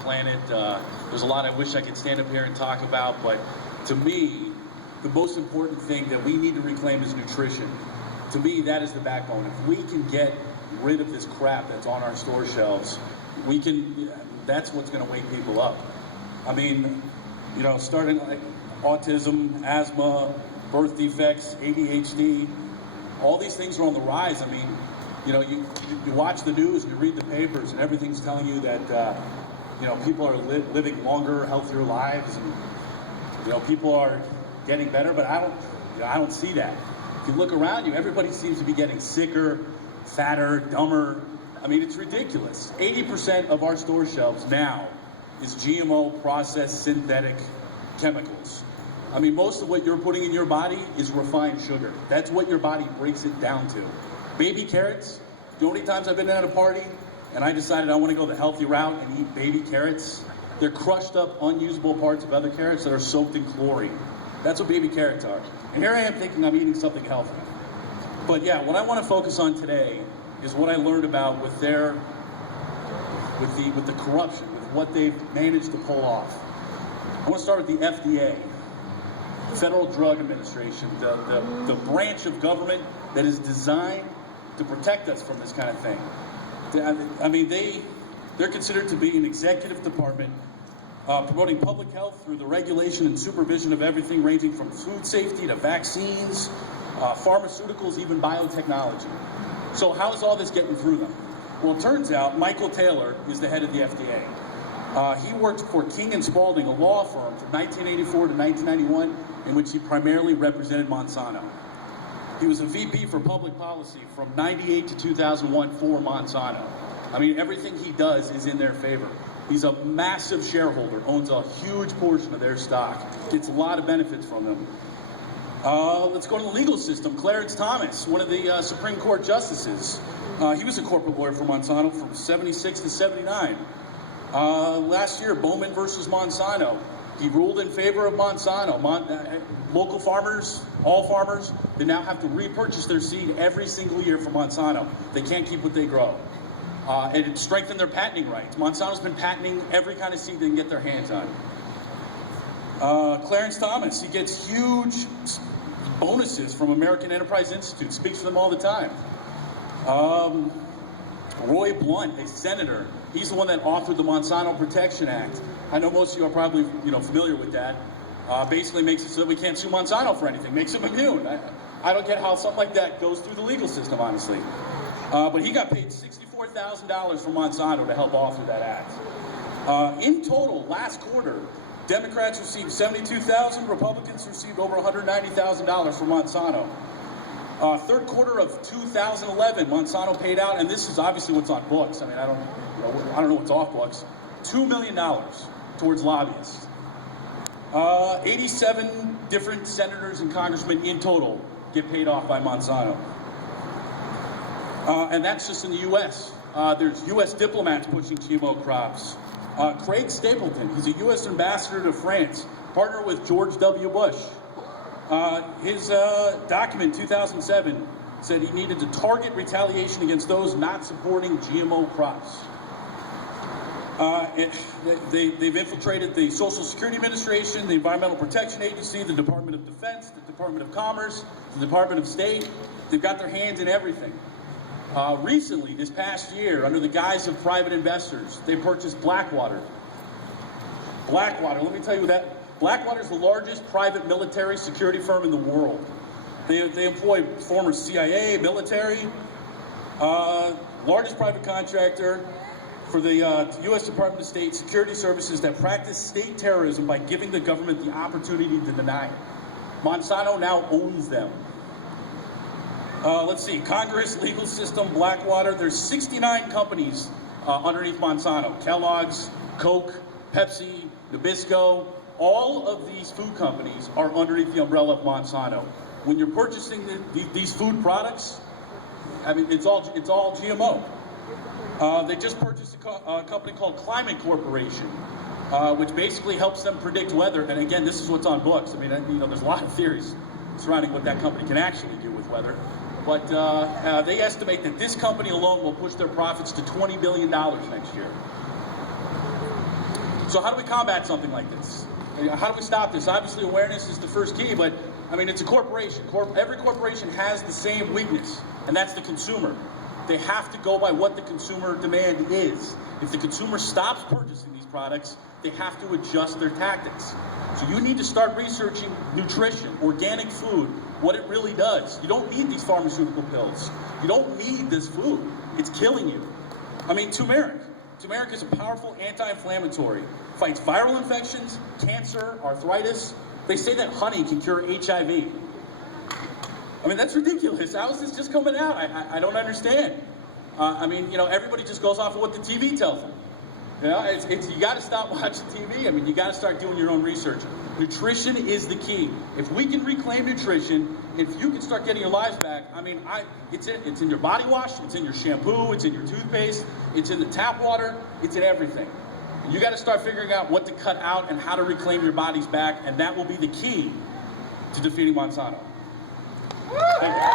planet. There's a lot I wish I could stand up here and talk about, but to me, the most important thing that we need to reclaim is nutrition. To me, that is the backbone. If we can get rid of this crap that's on our store shelves, that's what's going to wake people up. I mean, you know, starting like autism, asthma, birth defects, ADHD, all these things are on the rise. I mean, you know, you watch the news, you read the papers, and everything's telling you that, you know, people are living longer, healthier lives, and, you know, people are getting better, but I don't see that. If you look around you, everybody seems to be getting sicker, fatter, dumber. I mean, it's ridiculous. 80% of our store shelves now is GMO, processed, synthetic chemicals. I mean, most of what you're putting in your body is refined sugar. That's what your body breaks it down to. Baby carrots, the only times I've been at a party and I decided I want to go the healthy route and eat baby carrots, they're crushed up, unusable parts of other carrots that are soaked in chlorine. That's what baby carrots are. And here I am thinking I'm eating something healthy. But yeah, what I want to focus on today is what I learned about with the corruption, with what they've managed to pull off. I want to start with the FDA, Federal Drug Administration, the branch of government that is designed to protect us from this kind of thing. I mean, they're considered to be an executive department promoting public health through the regulation and supervision of everything ranging from food safety to vaccines, pharmaceuticals, even biotechnology. So how is all this getting through them? Well, it turns out Michael Taylor is the head of the FDA. He worked for King & Spalding, a law firm from 1984 to 1991, in which he primarily represented Monsanto. He was a VP for public policy from 98 to 2001 for Monsanto. I mean, everything he does is in their favor. He's a massive shareholder, owns a huge portion of their stock, gets a lot of benefits from them. Let's go to the legal system. Clarence Thomas, one of the Supreme Court justices, he was a corporate lawyer for Monsanto from 76 to 79. Last year, Bowman versus Monsanto. He ruled in favor of Monsanto. Local farmers, all farmers, they now have to repurchase their seed every single year from Monsanto. They can't keep what they grow. And it strengthened their patenting rights. Monsanto's been patenting every kind of seed they can get their hands on. Clarence Thomas, he gets huge bonuses from American Enterprise Institute, speaks for them all the time. Roy Blunt, a senator, he's the one that authored the Monsanto Protection Act. I know most of you are probably familiar with that. Basically makes it so that we can't sue Monsanto for anything, makes them immune. I don't get how something like that goes through the legal system, honestly. But he got paid $64,000 from Monsanto to help author that act. In total, last quarter, Democrats received $72,000, Republicans received over $190,000 from Monsanto. Third quarter of 2011, Monsanto paid out, and this is obviously what's on books. I mean, I don't know what's off books. $2 million towards lobbyists. 87 different senators and congressmen in total get paid off by Monsanto. And that's just in the U.S. There's U.S. diplomats pushing GMO crops. Craig Stapleton, he's a U.S. ambassador to France, partner with George W. Bush. His document, 2007, said he needed to target retaliation against those not supporting GMO crops. They've infiltrated the Social Security Administration, the Environmental Protection Agency, the Department of Defense, the Department of Commerce, the Department of State. They've got their hands in everything. Recently, this past year, under the guise of private investors, they purchased Blackwater. Blackwater, let me tell you that. Blackwater is the largest private military security firm in the world. They employ former CIA, military, largest private contractor for the U.S. Department of State security services that practice state terrorism by giving the government the opportunity to deny it. Monsanto now owns them. Let's see, Congress, legal system, Blackwater. There's 69 companies underneath Monsanto. Kellogg's, Coke, Pepsi, Nabisco. All of these food companies are underneath the umbrella of Monsanto. When you're purchasing these food products, I mean, it's all GMO. They just purchased a company called Climate Corporation, which basically helps them predict weather. And again, this is what's on books. I mean, there's a lot of theories surrounding what that company can actually do with weather. But they estimate that this company alone will push their profits to $20 billion next year. So how do we combat something like this? How do we stop this? Obviously, awareness is the first key, but I mean, it's a corporation. Every corporation has the same weakness, and that's the consumer. They have to go by what the consumer demand is. If the consumer stops purchasing these products, they have to adjust their tactics. So you need to start researching nutrition, organic food, what it really does. You don't need these pharmaceutical pills. You don't need this food. It's killing you. I mean, turmeric. Turmeric is a powerful anti-inflammatory. Fights viral infections, cancer, arthritis. They say that honey can cure HIV. I mean, that's ridiculous. How is this just coming out? I don't understand. I mean, you know, everybody just goes off of what the TV tells them. You know, you got to stop watching TV. I mean, you got to start doing your own research. Nutrition is the key. If we can reclaim nutrition, if you can start getting your lives back, I mean, it's in your body wash, it's in your shampoo, it's in your toothpaste, it's in the tap water, it's in everything. You got to start figuring out what to cut out and how to reclaim your bodies back, and that will be the key to defeating Monsanto. Thank you.